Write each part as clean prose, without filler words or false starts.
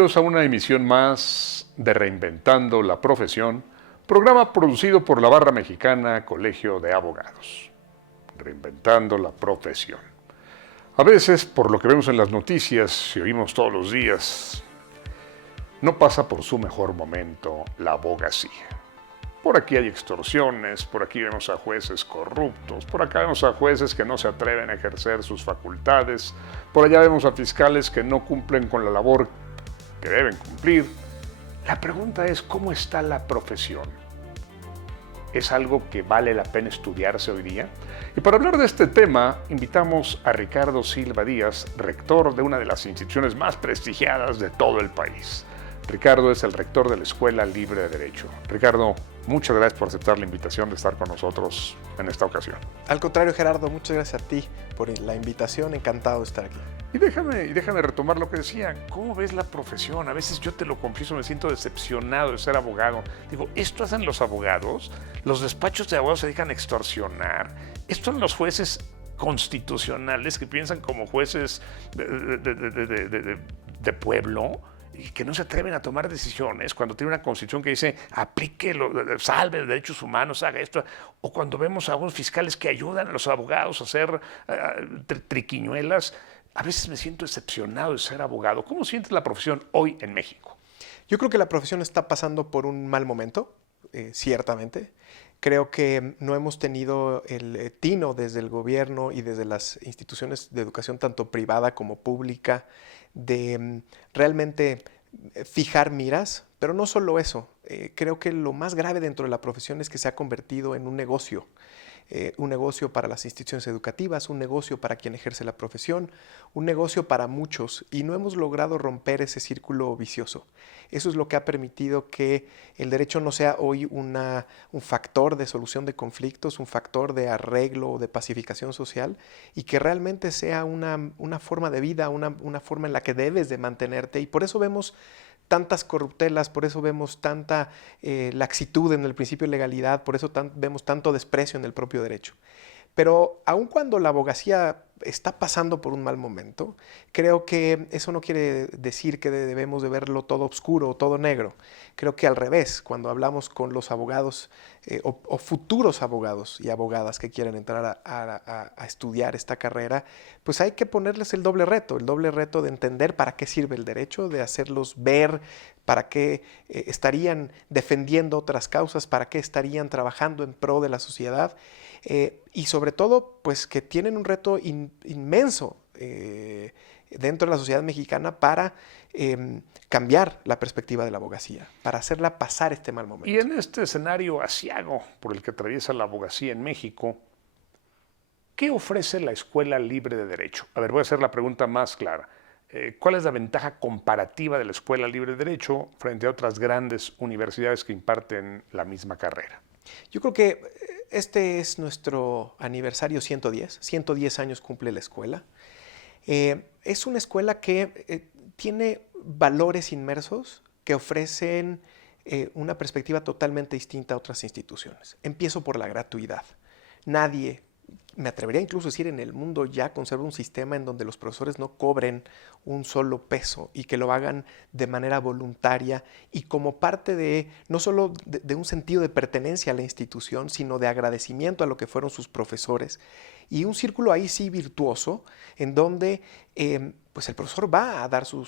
Bienvenidos a una emisión más de Reinventando la Profesión, programa producido por la Barra Mexicana Colegio de Abogados. Reinventando la profesión. A veces, por lo que vemos en las noticias y oímos todos los días, no pasa por su mejor momento la abogacía. Por aquí hay extorsiones, por aquí vemos a jueces corruptos, por acá vemos a jueces que no se atreven a ejercer sus facultades, por allá vemos a fiscales que no cumplen con la labor que deben cumplir. La pregunta es, ¿cómo está la profesión? ¿Es algo que vale la pena estudiarse hoy día? Y para hablar de este tema, invitamos a Ricardo Silva Díaz, rector de una de las instituciones más prestigiadas de todo el país. Ricardo es el rector de la Escuela Libre de Derecho. Ricardo, muchas gracias por aceptar la invitación de estar con nosotros en esta ocasión. Al contrario, Gerardo, muchas gracias a ti por la invitación. Encantado de estar aquí. Y déjame retomar lo que decía. ¿Cómo ves la profesión? A veces yo te lo confieso, me siento decepcionado de ser abogado. Digo, ¿esto hacen los abogados? ¿Los despachos de abogados se dedican a extorsionar? ¿Esto hacen los jueces constitucionales que piensan como jueces de pueblo? Y que no se atreven a tomar decisiones cuando tiene una constitución que dice aplíquelo, salve los derechos humanos, haga esto, o cuando vemos a unos fiscales que ayudan a los abogados a hacer triquiñuelas. A veces me siento decepcionado de ser abogado. ¿Cómo sientes la profesión hoy en México? Yo creo que la profesión está pasando por un mal momento, ciertamente. Creo que no hemos tenido el tino desde el gobierno y desde las instituciones de educación, tanto privada como pública, de realmente fijar miras, pero no solo eso. Creo que lo más grave dentro de la profesión es que se ha convertido en un negocio para las instituciones educativas, un negocio para quien ejerce la profesión, un negocio para muchos, y no hemos logrado romper ese círculo vicioso. Eso es lo que ha permitido que el derecho no sea hoy un factor de solución de conflictos, un factor de arreglo o de pacificación social, y que realmente sea una forma de vida, una forma en la que debes de mantenerte. Y por eso vemos tantas corruptelas, por eso vemos tanta laxitud en el principio de legalidad, por eso vemos tanto desprecio en el propio derecho. Pero aun cuando la abogacía está pasando por un mal momento, creo que eso no quiere decir que debemos de verlo todo oscuro o todo negro. Creo que al revés, cuando hablamos con los abogados o futuros abogados y abogadas que quieren entrar a estudiar esta carrera, pues hay que ponerles el doble reto de entender para qué sirve el derecho, de hacerlos ver para qué estarían defendiendo otras causas, para qué estarían trabajando en pro de la sociedad. Y sobre todo, pues que tienen un reto inmenso dentro de la sociedad mexicana para cambiar la perspectiva de la abogacía, para hacerla pasar este mal momento. Y en este escenario aciago por el que atraviesa la abogacía en México, ¿qué ofrece la Escuela Libre de Derecho? A ver, voy a hacer la pregunta más clara. ¿Cuál es la ventaja comparativa de la Escuela Libre de Derecho frente a otras grandes universidades que imparten la misma carrera? Yo creo que este es nuestro aniversario 110. 110 años cumple la escuela. Es una escuela que tiene valores inmersos que ofrecen una perspectiva totalmente distinta a otras instituciones. Empiezo por la gratuidad. Nadie, me atrevería incluso a decir, en el mundo ya conserva un sistema en donde los profesores no cobren un solo peso y que lo hagan de manera voluntaria y como parte de, no solo de un sentido de pertenencia a la institución, sino de agradecimiento a lo que fueron sus profesores. Y un círculo ahí sí virtuoso, en donde pues el profesor va a dar su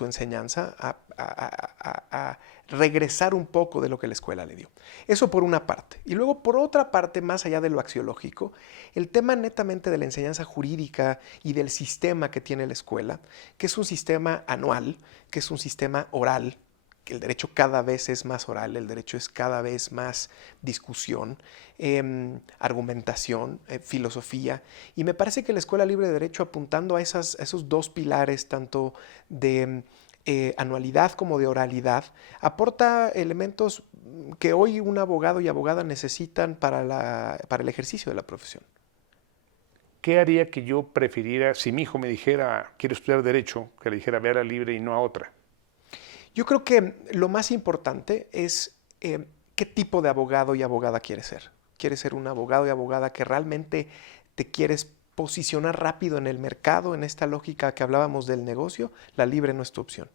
enseñanza, a regresar un poco de lo que la escuela le dio. Eso por una parte. Y luego por otra parte, más allá de lo axiológico, el tema netamente de la enseñanza jurídica y del sistema que tiene la escuela, que es un sistema anual, que es un sistema oral, que el derecho cada vez es más oral, el derecho es cada vez más discusión, argumentación, filosofía. Y me parece que la Escuela Libre de Derecho, apuntando a esos dos pilares, tanto de anualidad como de oralidad, aporta elementos que hoy un abogado y abogada necesitan para el ejercicio de la profesión. ¿Qué haría que yo prefiriera, si mi hijo me dijera, quiero estudiar Derecho, que le dijera, ve a la Libre y no a otra? Yo creo que lo más importante es qué tipo de abogado y abogada quieres ser. ¿Quieres ser un abogado y abogada que realmente te quieres posicionar rápido en el mercado, en esta lógica que hablábamos del negocio, la libre no es tu opción.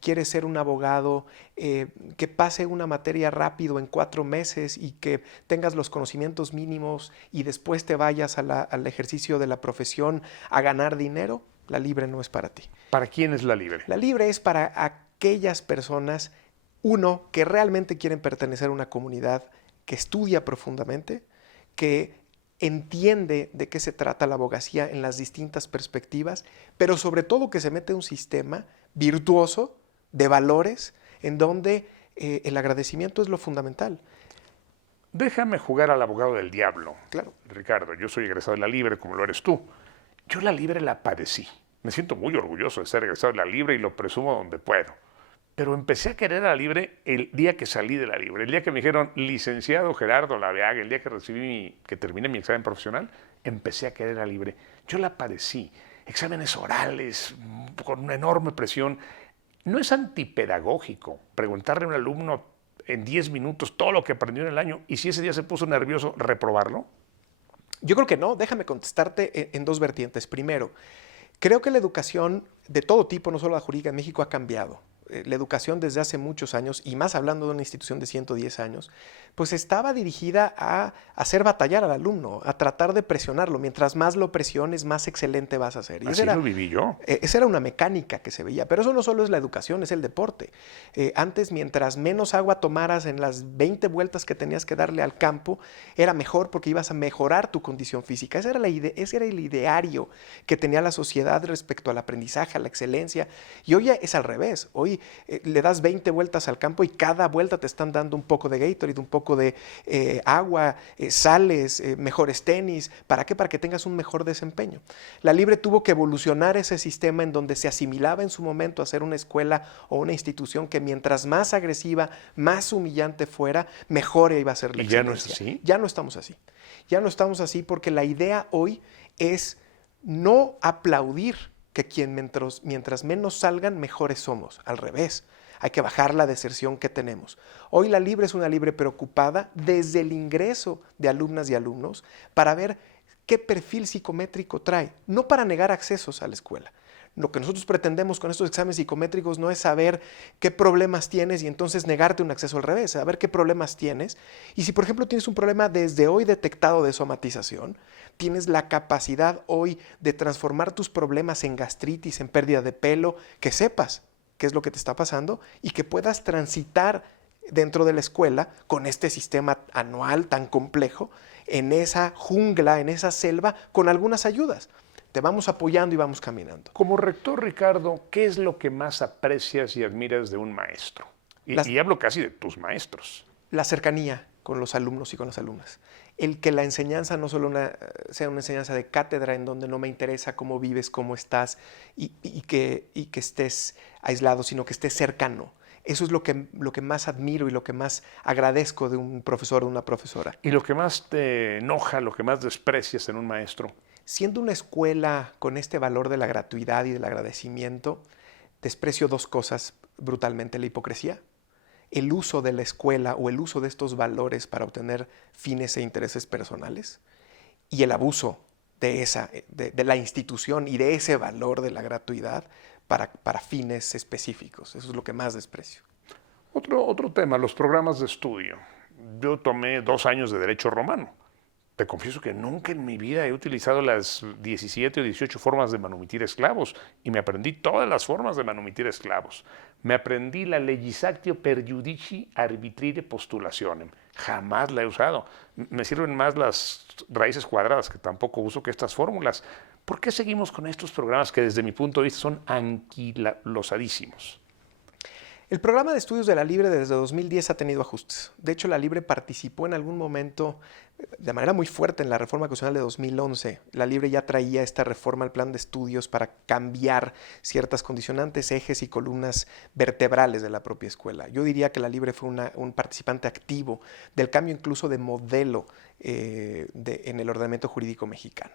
Quieres ser un abogado que pase una materia rápido en 4 meses y que tengas los conocimientos mínimos y después te vayas al ejercicio de la profesión a ganar dinero, la libre no es para ti. ¿Para quién es la libre? La libre es para aquellas personas, uno, que realmente quieren pertenecer a una comunidad que estudia profundamente, que entiende de qué se trata la abogacía en las distintas perspectivas, pero sobre todo que se mete en un sistema virtuoso de valores en donde el agradecimiento es lo fundamental. Déjame jugar al abogado del diablo. Claro. Ricardo, yo soy egresado de la Libre como lo eres tú. Yo la Libre la padecí. Me siento muy orgulloso de ser egresado de la Libre y lo presumo donde puedo. Pero empecé a querer a la Libre el día que salí de la Libre. El día que me dijeron, licenciado Gerardo Laveaga, el día que terminé mi examen profesional, empecé a querer a la Libre. Yo la padecí. Exámenes orales, con una enorme presión. No es antipedagógico preguntarle a un alumno en 10 minutos todo lo que aprendió en el año y si ese día se puso nervioso, reprobarlo. Yo creo que no. Déjame contestarte en 2 vertientes. Primero, creo que la educación de todo tipo, no solo la jurídica en México, ha cambiado. La educación desde hace muchos años, y más hablando de una institución de 110 años, pues estaba dirigida a hacer batallar al alumno, a tratar de presionarlo. Mientras más lo presiones, más excelente vas a ser. Y así lo viví yo. Esa era una mecánica que se veía. Pero eso no solo es la educación, es el deporte. Antes, mientras menos agua tomaras en las 20 vueltas que tenías que darle al campo, era mejor porque ibas a mejorar tu condición física. Ese era el ideario que tenía la sociedad respecto al aprendizaje, a la excelencia. Y hoy es al revés. Hoy le das 20 vueltas al campo y cada vuelta te están dando un poco de Gatorade, un poco de agua, sales, mejores tenis. ¿Para qué? Para que tengas un mejor desempeño. La Libre tuvo que evolucionar ese sistema en donde se asimilaba en su momento a ser una escuela o una institución que mientras más agresiva, más humillante fuera, mejor iba a ser la excelencia. ¿Y ya no es así? Ya no estamos así. Ya no estamos así porque la idea hoy es no aplaudir que mientras menos salgan, mejores somos. Al revés, hay que bajar la deserción que tenemos. Hoy la Libre es una Libre preocupada desde el ingreso de alumnas y alumnos para ver qué perfil psicométrico trae, no para negar accesos a la escuela. Lo que nosotros pretendemos con estos exámenes psicométricos no es saber qué problemas tienes y entonces negarte un acceso al revés, saber qué problemas tienes. Y si, por ejemplo, tienes un problema desde hoy detectado de somatización, tienes la capacidad hoy de transformar tus problemas en gastritis, en pérdida de pelo, que sepas qué es lo que te está pasando y que puedas transitar dentro de la escuela con este sistema anual tan complejo, en esa jungla, en esa selva, con algunas ayudas. Te vamos apoyando y vamos caminando. Como rector, Ricardo, ¿qué es lo que más aprecias y admiras de un maestro? Y hablo casi de tus maestros. La cercanía con los alumnos y con las alumnas. El que la enseñanza no solo sea una enseñanza de cátedra en donde no me interesa cómo vives, cómo estás y que estés aislado, sino que estés cercano. Eso es lo que más admiro y lo que más agradezco de un profesor o una profesora. ¿Y lo que más te enoja, lo que más desprecias en un maestro? Siendo una escuela con este valor de la gratuidad y del agradecimiento, desprecio 2 cosas brutalmente: la hipocresía, el uso de la escuela o el uso de estos valores para obtener fines e intereses personales, y el abuso de la institución y de ese valor de la gratuidad para fines específicos. Eso es lo que más desprecio. Otro tema, los programas de estudio. Yo tomé 2 años de Derecho Romano. Te confieso que nunca en mi vida he utilizado las 17 o 18 formas de manumitir esclavos y me aprendí todas las formas de manumitir esclavos. Me aprendí la legisactio per judici arbitrire postulationem. Jamás la he usado. Me sirven más las raíces cuadradas, que tampoco uso, que estas fórmulas. ¿Por qué seguimos con estos programas que desde mi punto de vista son anquilosadísimos? El programa de estudios de la Libre desde 2010 ha tenido ajustes. De hecho, la Libre participó en algún momento de manera muy fuerte en la reforma constitucional de 2011. La Libre ya traía esta reforma al plan de estudios para cambiar ciertas condicionantes, ejes y columnas vertebrales de la propia escuela. Yo diría que la Libre fue un participante activo del cambio incluso de modelo en el ordenamiento jurídico mexicano.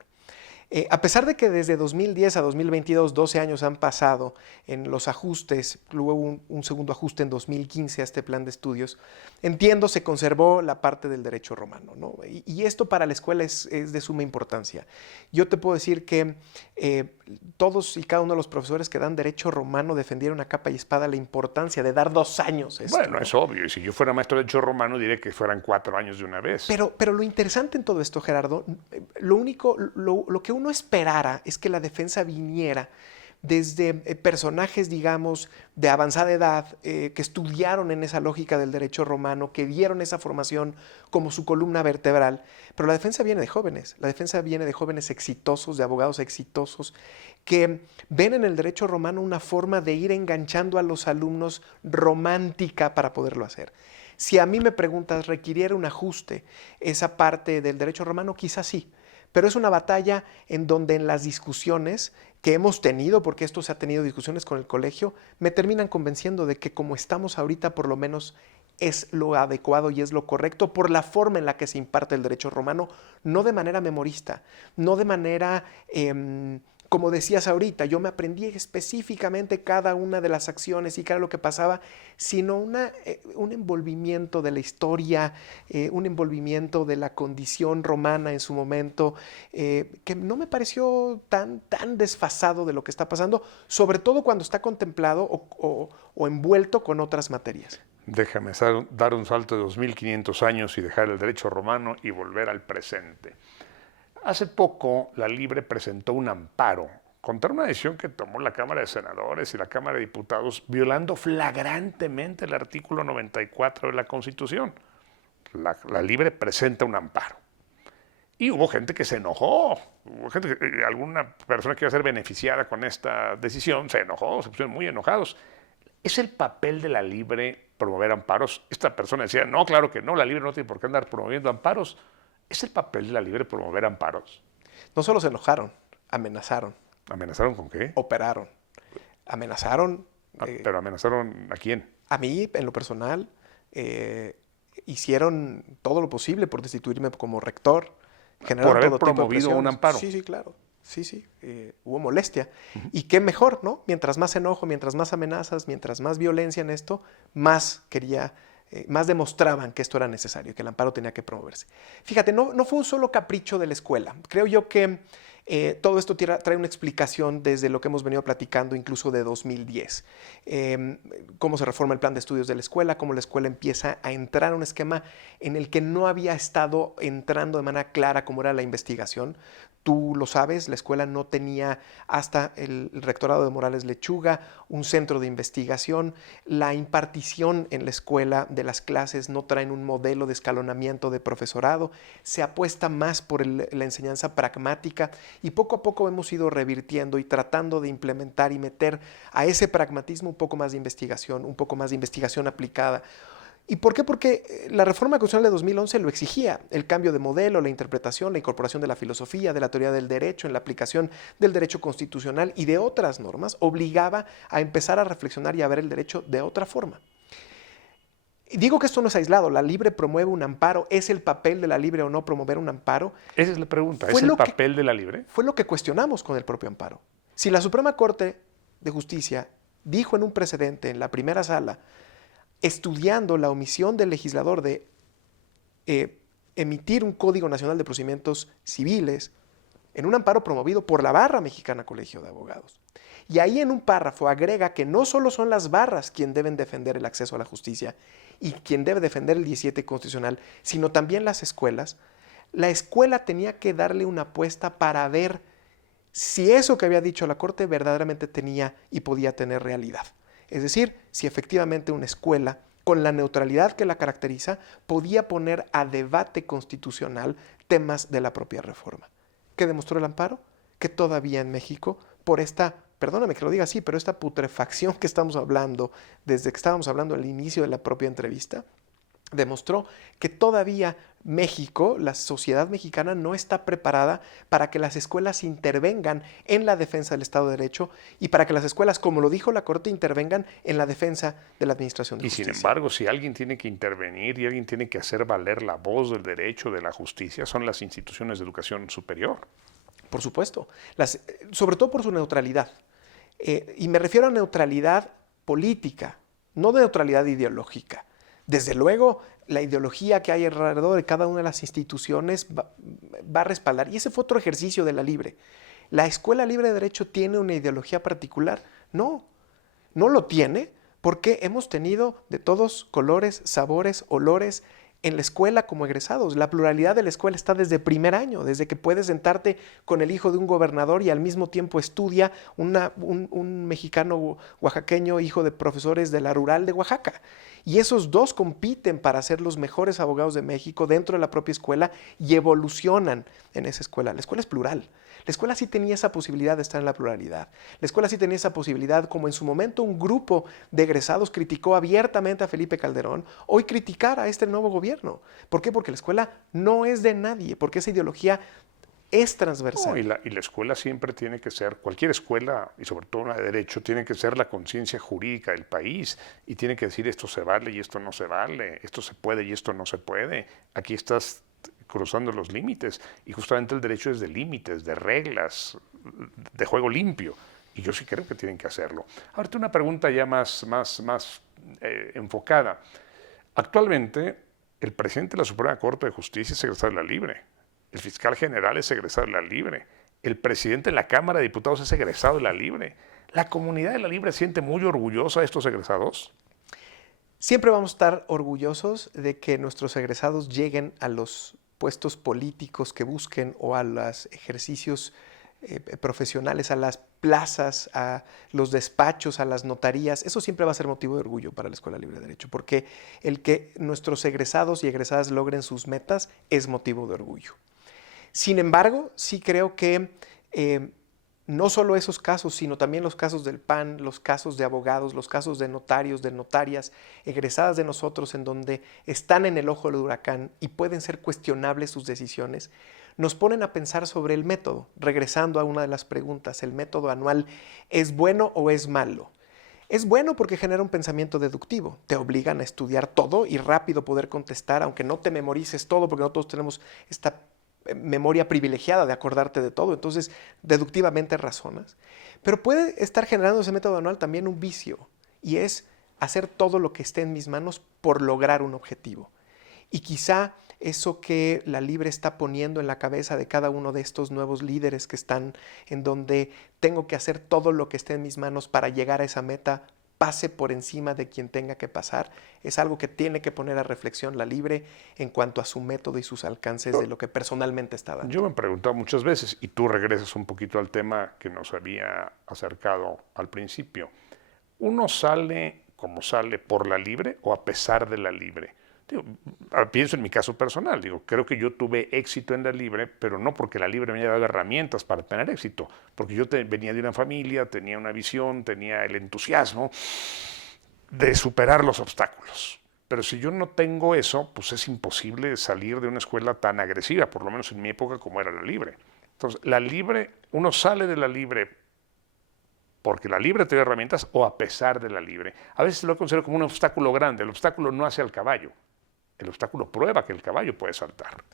A pesar de que desde 2010 a 2022, 12 años han pasado en los ajustes, luego un segundo ajuste en 2015 a este plan de estudios, entiendo se conservó la parte del derecho romano, ¿no? Y esto para la escuela es de suma importancia. Yo te puedo decir que todos y cada uno de los profesores que dan derecho romano defendieron a capa y espada la importancia de dar 2 años. Bueno, es obvio, y si yo fuera maestro de derecho romano diré que fueran 4 años de una vez. Pero lo interesante en todo esto, Gerardo, lo que uno esperara es que la defensa viniera desde personajes, digamos, de avanzada edad, que estudiaron en esa lógica del derecho romano, que dieron esa formación como su columna vertebral. Pero la defensa viene de jóvenes, la defensa viene de jóvenes exitosos, de abogados exitosos, que ven en el derecho romano una forma de ir enganchando a los alumnos romántica para poderlo hacer. Si a mí me preguntas, ¿requiriera un ajuste esa parte del derecho romano? Quizás sí, pero es una batalla en donde en las discusiones que hemos tenido, porque esto se ha tenido discusiones con el colegio, me terminan convenciendo de que como estamos ahorita, por lo menos es lo adecuado y es lo correcto por la forma en la que se imparte el derecho romano, no de manera memorista, no de manera... como decías ahorita, yo me aprendí específicamente cada una de las acciones y cada lo que pasaba, sino un envolvimiento de la historia, un envolvimiento de la condición romana en su momento, que no me pareció tan desfasado de lo que está pasando, sobre todo cuando está contemplado o envuelto con otras materias. Déjame dar un salto de 2500 años y dejar el derecho romano y volver al presente. Hace poco, la Libre presentó un amparo contra una decisión que tomó la Cámara de Senadores y la Cámara de Diputados, violando flagrantemente el artículo 94 de la Constitución. La Libre presenta un amparo. Y hubo gente que se enojó, alguna persona que iba a ser beneficiada con esta decisión se enojó, se pusieron muy enojados. ¿Es el papel de la Libre promover amparos? Esta persona decía, no, claro que no, la Libre no tiene por qué andar promoviendo amparos. ¿Es el papel de la Libre promover amparos? No solo se enojaron, amenazaron. ¿Amenazaron con qué? Operaron. Amenazaron. ¿Pero amenazaron a quién? A mí, en lo personal, hicieron todo lo posible por destituirme como rector. ¿Por haber promovido un amparo? Sí, claro. Sí. Hubo molestia. Y qué mejor, ¿no? Mientras más enojo, mientras más amenazas, mientras más violencia en esto, más demostraban que esto era necesario, que el amparo tenía que promoverse. Fíjate, no fue un solo capricho de la escuela. Creo yo que todo esto trae una explicación desde lo que hemos venido platicando incluso de 2010. Cómo se reforma el plan de estudios de la escuela, cómo la escuela empieza a entrar a un esquema en el que no había estado entrando de manera clara como era la investigación. Tú lo sabes, la escuela no tenía hasta el rectorado de Morales Lechuga un centro de investigación. La impartición en la escuela de las clases no traen un modelo de escalonamiento de profesorado. Se apuesta más por la enseñanza pragmática y poco a poco hemos ido revirtiendo y tratando de implementar y meter a ese pragmatismo un poco más de investigación aplicada. ¿Y por qué? Porque la reforma constitucional de 2011 lo exigía, el cambio de modelo, la interpretación, la incorporación de la filosofía, de la teoría del derecho, en la aplicación del derecho constitucional y de otras normas, obligaba a empezar a reflexionar y a ver el derecho de otra forma. Digo que esto no es aislado, la Libre promueve un amparo, ¿es el papel de la Libre o no promover un amparo? Esa es la pregunta, ¿es el papel de la Libre? Fue lo que cuestionamos con el propio amparo. Si la Suprema Corte de Justicia dijo en un precedente, en la primera sala, estudiando la omisión del legislador de emitir un Código Nacional de Procedimientos Civiles en un amparo promovido por la Barra Mexicana Colegio de Abogados. Y ahí en un párrafo agrega que no solo son las barras quien deben defender el acceso a la justicia y quien debe defender el 17 constitucional, sino también las escuelas. La escuela tenía que darle una apuesta para ver si eso que había dicho la Corte verdaderamente tenía y podía tener realidad. Es decir, si efectivamente una escuela, con la neutralidad que la caracteriza, podía poner a debate constitucional temas de la propia reforma. ¿Qué demostró el amparo? Que todavía en México, por esta, perdóname que lo diga así, pero esta putrefacción que estamos hablando, desde que estábamos hablando al inicio de la propia entrevista, demostró que todavía México, la sociedad mexicana, no está preparada para que las escuelas intervengan en la defensa del Estado de Derecho y para que las escuelas, como lo dijo la Corte, intervengan en la defensa de la administración de justicia. Y sin embargo, si alguien tiene que intervenir y alguien tiene que hacer valer la voz del derecho, de la justicia, son las instituciones de educación superior. Por supuesto, sobre todo por su neutralidad. Y me refiero a neutralidad política, no de neutralidad ideológica. Desde luego, la ideología que hay alrededor de cada una de las instituciones va a respaldar. Y ese fue otro ejercicio de la Libre. ¿La Escuela Libre de Derecho tiene una ideología particular? No, no lo tiene, porque hemos tenido de todos colores, sabores, olores en la escuela como egresados. La pluralidad de la escuela está desde primer año, desde que puedes sentarte con el hijo de un gobernador y al mismo tiempo estudia un mexicano oaxaqueño, hijo de profesores de la rural de Oaxaca. Y esos dos compiten para ser los mejores abogados de México dentro de la propia escuela y evolucionan en esa escuela. La escuela es plural. La escuela sí tenía esa posibilidad de estar en la pluralidad. La escuela sí tenía esa posibilidad, como en su momento un grupo de egresados criticó abiertamente a Felipe Calderón, hoy criticar a este nuevo gobierno. ¿Por qué? Porque la escuela no es de nadie, porque esa ideología es transversal. No, y la escuela siempre tiene que ser, cualquier escuela, y sobre todo una de derecho, tiene que ser la conciencia jurídica del país y tiene que decir esto se vale y esto no se vale, esto se puede y esto no se puede. Aquí estás cruzando los límites y justamente el derecho es de límites, de reglas, de juego limpio. Y yo sí creo que tienen que hacerlo. Ahorita una pregunta ya más enfocada. Actualmente, el presidente de la Suprema Corte de Justicia es egresado de la Libre. El fiscal general es egresado de la Libre. El presidente de la Cámara de Diputados es egresado de la Libre. ¿La comunidad de la Libre siente muy orgullosa de estos egresados? Siempre vamos a estar orgullosos de que nuestros egresados lleguen a los puestos políticos que busquen o a los ejercicios profesionales, a las plazas, a los despachos, a las notarías. Eso siempre va a ser motivo de orgullo para la Escuela Libre de Derecho, porque el que nuestros egresados y egresadas logren sus metas es motivo de orgullo. Sin embargo, sí creo que no solo esos casos, sino también los casos del PAN, los casos de abogados, los casos de notarios, de notarias, egresadas de nosotros en donde están en el ojo del huracán y pueden ser cuestionables sus decisiones, nos ponen a pensar sobre el método. Regresando a una de las preguntas, ¿el método anual es bueno o es malo? Es bueno porque genera un pensamiento deductivo. Te obligan a estudiar todo y rápido poder contestar, aunque no te memorices todo, porque no todos tenemos esta memoria privilegiada de acordarte de todo, entonces deductivamente razonas. Pero puede estar generando ese método anual también un vicio, y es hacer todo lo que esté en mis manos por lograr un objetivo. Y quizá eso que la Libre está poniendo en la cabeza de cada uno de estos nuevos líderes que están en donde tengo que hacer todo lo que esté en mis manos para llegar a esa meta, pase por encima de quien tenga que pasar, es algo que tiene que poner a reflexión la Libre en cuanto a su método y sus alcances de lo que personalmente está dando. Yo me he preguntado muchas veces, y tú regresas un poquito al tema que nos había acercado al principio. ¿Uno sale como sale por la Libre o a pesar de la Libre? Digo, pienso en mi caso personal, creo que yo tuve éxito en la Libre, pero no porque la Libre me haya dado herramientas para tener éxito, porque yo venía de una familia, tenía una visión, tenía el entusiasmo de superar los obstáculos. Pero si yo no tengo eso, pues es imposible salir de una escuela tan agresiva, por lo menos en mi época como era la Libre. Entonces, la Libre, uno sale de la Libre porque la Libre te da herramientas o a pesar de la Libre. A veces lo considero como un obstáculo grande. El obstáculo no hace al caballo. El obstáculo prueba que el caballo puede saltar.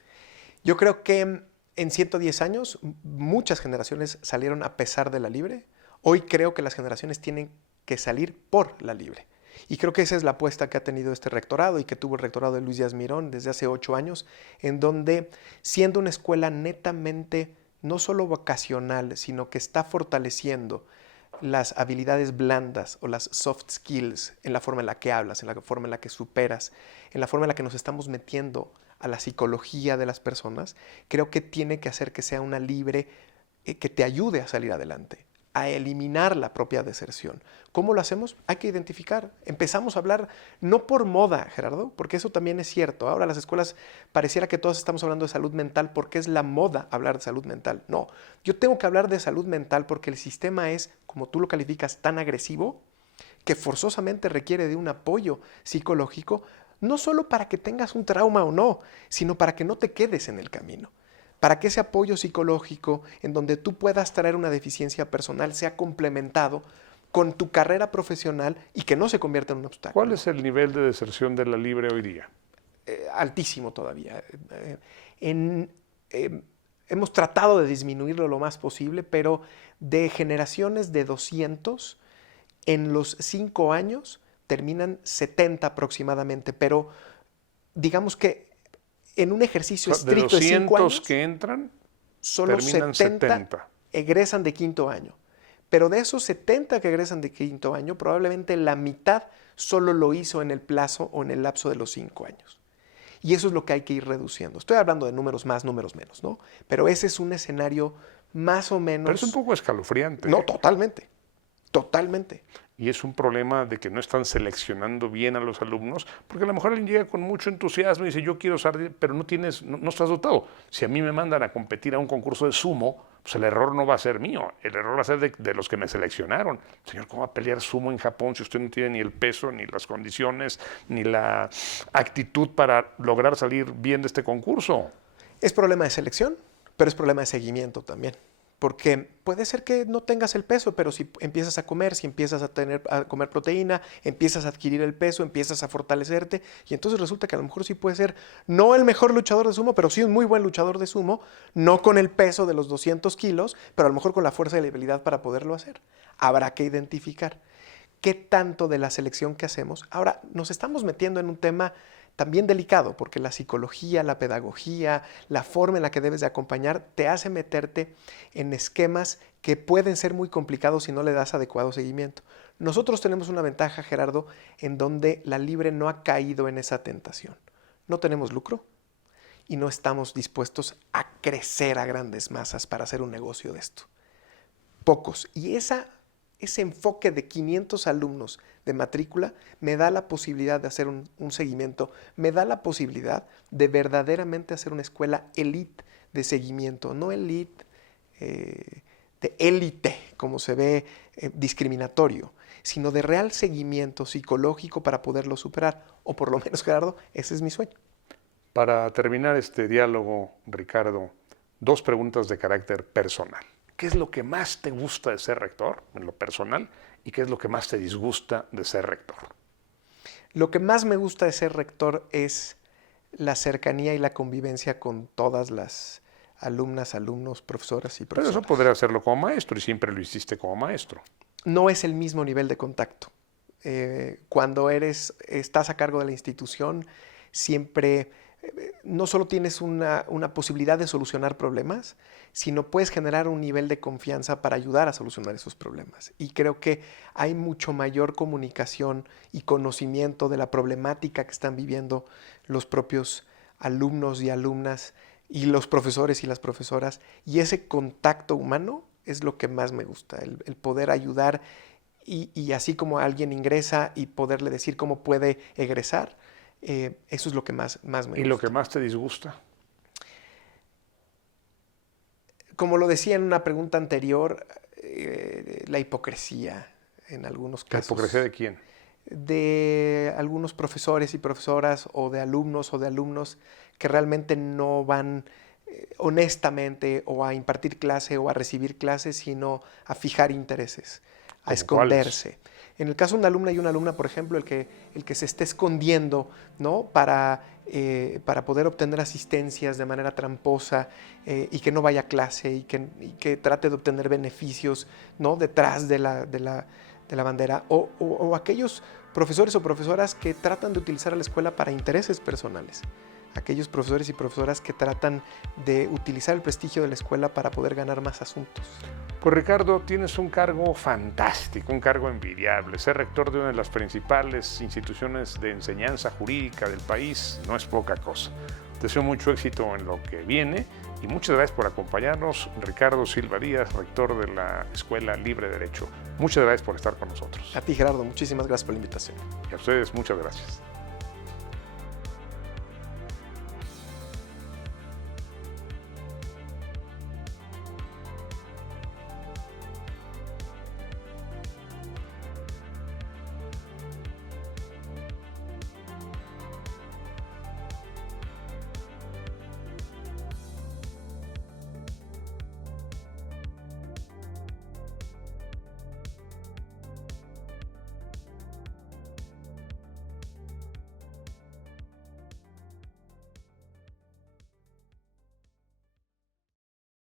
Yo creo que en 110 años muchas generaciones salieron a pesar de la Libre. Hoy creo que las generaciones tienen que salir por la Libre. Y creo que esa es la apuesta que ha tenido este rectorado y que tuvo el rectorado de Luis Díaz Mirón desde hace 8 años, en donde, siendo una escuela netamente no solo vocacional, sino que está fortaleciendo las habilidades blandas o las soft skills en la forma en la que hablas, en la forma en la que superas, en la forma en la que nos estamos metiendo a la psicología de las personas, creo que tiene que hacer que sea una Libre que te ayude a salir adelante, a eliminar la propia deserción. ¿Cómo lo hacemos? Hay que identificar. Empezamos a hablar no por moda, Gerardo, porque eso también es cierto. Ahora las escuelas pareciera que todos estamos hablando de salud mental porque es la moda hablar de salud mental. No, yo tengo que hablar de salud mental porque el sistema es, como tú lo calificas, tan agresivo que forzosamente requiere de un apoyo psicológico, no solo para que tengas un trauma o no, sino para que no te quedes en el camino. Para que ese apoyo psicológico en donde tú puedas traer una deficiencia personal sea complementado con tu carrera profesional y que no se convierta en un obstáculo. ¿Cuál es el nivel de deserción de la Libre hoy día? Altísimo todavía. hemos tratado de disminuirlo lo más posible, pero de generaciones de 200, en los 5 años terminan 70 aproximadamente, pero digamos que en un ejercicio estricto de 5 años, que entran, solo terminan 70 egresan de quinto año. Pero de esos 70 que egresan de quinto año, probablemente la mitad solo lo hizo en el plazo o en el lapso de los 5 años. Y eso es lo que hay que ir reduciendo. Estoy hablando de números más, números menos, ¿no? Pero ese es un escenario más o menos... Pero es un poco escalofriante. No, totalmente. Totalmente. Y es un problema de que no están seleccionando bien a los alumnos, porque a lo mejor alguien llega con mucho entusiasmo y dice, yo quiero salir, pero no estás dotado. Si a mí me mandan a competir a un concurso de sumo, pues el error no va a ser mío, el error va a ser de los que me seleccionaron. Señor, ¿cómo va a pelear sumo en Japón si usted no tiene ni el peso, ni las condiciones, ni la actitud para lograr salir bien de este concurso? Es problema de selección, pero es problema de seguimiento también. Porque puede ser que no tengas el peso, pero si empiezas a comer, si empiezas a comer proteína, empiezas a adquirir el peso, empiezas a fortalecerte, y entonces resulta que a lo mejor sí puede ser no el mejor luchador de sumo, pero sí un muy buen luchador de sumo, no con el peso de los 200 kilos, pero a lo mejor con la fuerza y la habilidad para poderlo hacer. Habrá que identificar qué tanto de la selección que hacemos. Ahora, nos estamos metiendo en un tema también delicado, porque la psicología, la pedagogía, la forma en la que debes de acompañar, te hace meterte en esquemas que pueden ser muy complicados si no le das adecuado seguimiento. Nosotros tenemos una ventaja, Gerardo, en donde la Libre no ha caído en esa tentación. No tenemos lucro y no estamos dispuestos a crecer a grandes masas para hacer un negocio de esto. Pocos. Y ese enfoque de 500 alumnos de matrícula me da la posibilidad de hacer un seguimiento, me da la posibilidad de verdaderamente hacer una escuela elite de seguimiento, no elite de élite, como se ve discriminatorio, sino de real seguimiento psicológico para poderlo superar, o por lo menos, Gerardo, ese es mi sueño. Para terminar este diálogo, Ricardo, 2 preguntas de carácter personal. ¿Qué es lo que más te gusta de ser rector, en lo personal, y qué es lo que más te disgusta de ser rector? Lo que más me gusta de ser rector es la cercanía y la convivencia con todas las alumnas, alumnos, profesoras y profesoras. Pero eso podría hacerlo como maestro, y siempre lo hiciste como maestro. No es el mismo nivel de contacto. Cuando estás a cargo de la institución, siempre no solo tienes una posibilidad de solucionar problemas, sino puedes generar un nivel de confianza para ayudar a solucionar esos problemas. Y creo que hay mucho mayor comunicación y conocimiento de la problemática que están viviendo los propios alumnos y alumnas y los profesores y las profesoras. Y ese contacto humano es lo que más me gusta, el poder ayudar y así como alguien ingresa y poderle decir cómo puede egresar. Eso es lo que más me gusta. ¿Y lo que más te disgusta? Como lo decía en una pregunta anterior, la hipocresía en algunos casos. ¿La hipocresía de quién? De algunos profesores y profesoras o de alumnos que realmente no van honestamente o a impartir clase o a recibir clases, sino a fijar intereses, a esconderse. ¿Cuáles? En el caso de una alumna y una alumna, por ejemplo, el que se esté escondiendo, ¿no? para poder obtener asistencias de manera tramposa y que no vaya a clase y que trate de obtener beneficios, ¿no? detrás de la bandera, o aquellos profesores o profesoras que tratan de utilizar a la escuela para intereses personales. Aquellos profesores y profesoras que tratan de utilizar el prestigio de la escuela para poder ganar más asuntos. Pues Ricardo, tienes un cargo fantástico, un cargo envidiable. Ser rector de una de las principales instituciones de enseñanza jurídica del país no es poca cosa. Te deseo mucho éxito en lo que viene y muchas gracias por acompañarnos. Ricardo Silva Díaz, rector de la Escuela Libre de Derecho. Muchas gracias por estar con nosotros. A ti, Gerardo, muchísimas gracias por la invitación. Y a ustedes, muchas gracias.